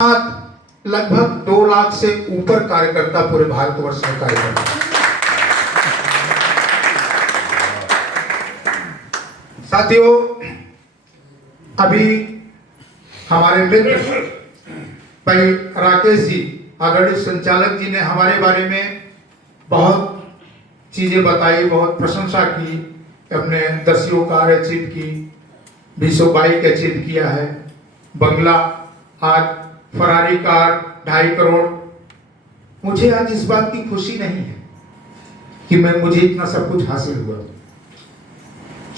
लगभग 2 लाख से ऊपर कार्यकर्ता पूरे भारतवर्ष में कार्य करते हैं। साथियों, अभी हमारे मित्र भाई राकेश जी, आगरणीय संचालक जी ने हमारे बारे में बहुत चीजें बताई, बहुत प्रशंसा की। अपने 10 कार अचीव की, 20 बाइक अचीव किया है, बंगला, आज फरारी कार 2.5 करोड़। मुझे आज इस बात की खुशी नहीं है कि मुझे इतना सब कुछ हासिल हुआ,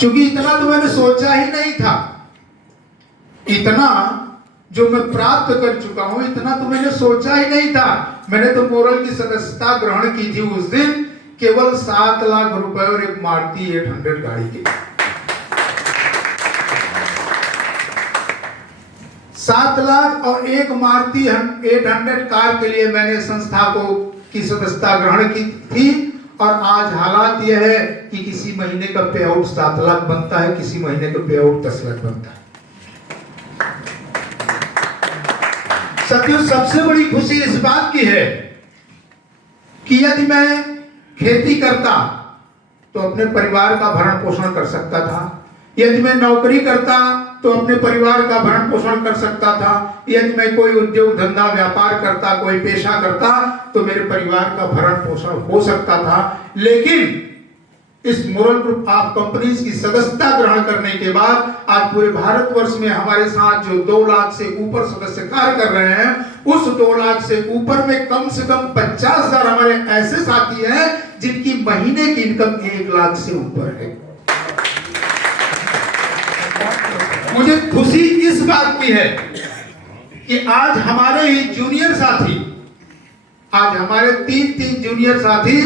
क्योंकि इतना तो मैंने सोचा ही नहीं था। इतना जो मैं प्राप्त कर चुका हूं, इतना तो मैंने सोचा ही नहीं था। मैंने तो मोरल की सदस्यता ग्रहण की थी उस दिन केवल 7 लाख रुपए और एक मारुति 800 गाड़ी के। 7 लाख और एक मारुति 800 कार के लिए मैंने संस्था को की सदस्यता ग्रहण की थी। और आज हालात यह है कि किसी महीने का पे आउट 7 लाख बनता है, किसी महीने का पे आउट 10 लाख बनता है। साथियों, सबसे बड़ी खुशी इस बात की है कि यदि मैं खेती करता तो अपने परिवार का भरण पोषण कर सकता था, यदि मैं नौकरी करता तो अपने परिवार का भरण पोषण कर सकता था, यदि मैं कोई उद्योग धंधा व्यापार करता, कोई पेशा करता तो मेरे परिवार का भरण पोषण हो सकता था। लेकिन इस मोरल ग्रुप ऑफ कंपनीज की सदस्यता ग्रहण करने के बाद आज पूरे भारतवर्ष में हमारे साथ जो 2 लाख से ऊपर सदस्य कार्य कर रहे हैं, उस 2 लाख से ऊपर में कम से कम 50,000 हमारे ऐसे साथी हैं जिनकी महीने की इनकम 1 लाख से ऊपर है। मुझे खुशी इस बात की है कि आज हमारे ही जूनियर साथी, आज हमारे 3 जूनियर साथी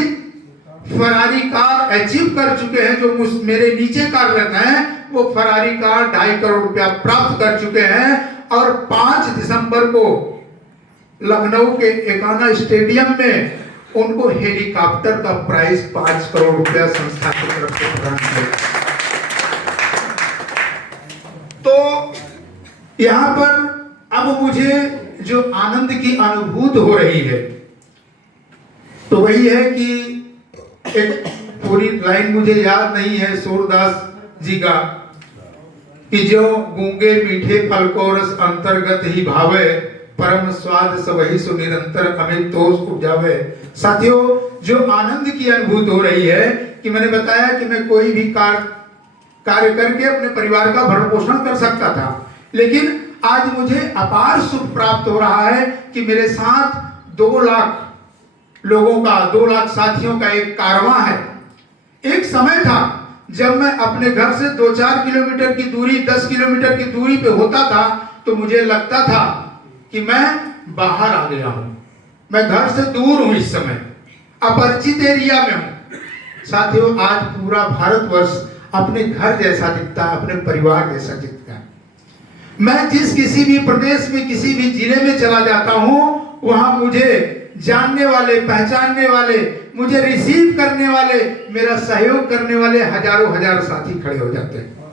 फरारी कार अचीव कर चुके हैं। जो मेरे नीचे कार्यरत हैं वो फरारी कार 2.5 करोड़ रुपया प्राप्त कर चुके हैं। और 5 दिसंबर को लखनऊ के एकाना स्टेडियम में उनको हेलीकॉप्टर का प्राइस 5 करोड़ रुपया संस्था की तरफ से प्रदान किया। तो यहां पर अब मुझे जो आनंद की अनुभूति हो रही है तो वही है कि एक पूरी लाइन मुझे याद नहीं है सूरदास जी का कि जो गूंगे मीठे फल को रस अंतर्गत ही भावे, परम स्वाद सबही सु निरंतर अमित तोष उपजावे। साथियों, जो आनंद की अनुभूति हो रही है कि मैंने बताया कि मैं कोई भी कार्य करके अपने परिवार का भरण पोषण कर सकता था, लेकिन आज मुझे अपार सुख प्राप्त हो रहा है कि मेरे साथ 2 लाख लोगों का, 2 लाख साथियों का एक कारवां है। एक समय था जब मैं अपने घर से 2-4 किलोमीटर की दूरी, 10 किलोमीटर की दूरी पे होता था तो मुझे लगता था कि मैं बाहर आ गया हूं, मैं घर से दूर हूं, इस समय अपरिचित एरिया में हूं। साथियों, आज पूरा भारतवर्ष अपने घर जैसा दिखता है, अपने परिवार जैसा दिखता है। मैं किसी भी प्रदेश में, किसी भी जिले में चला जाता हूं, वहां मुझे जानने वाले, पहचानने वाले, मुझे रिसीव करने वाले, मेरा सहयोग करने वाले हजारों साथी खड़े हो जाते हैं।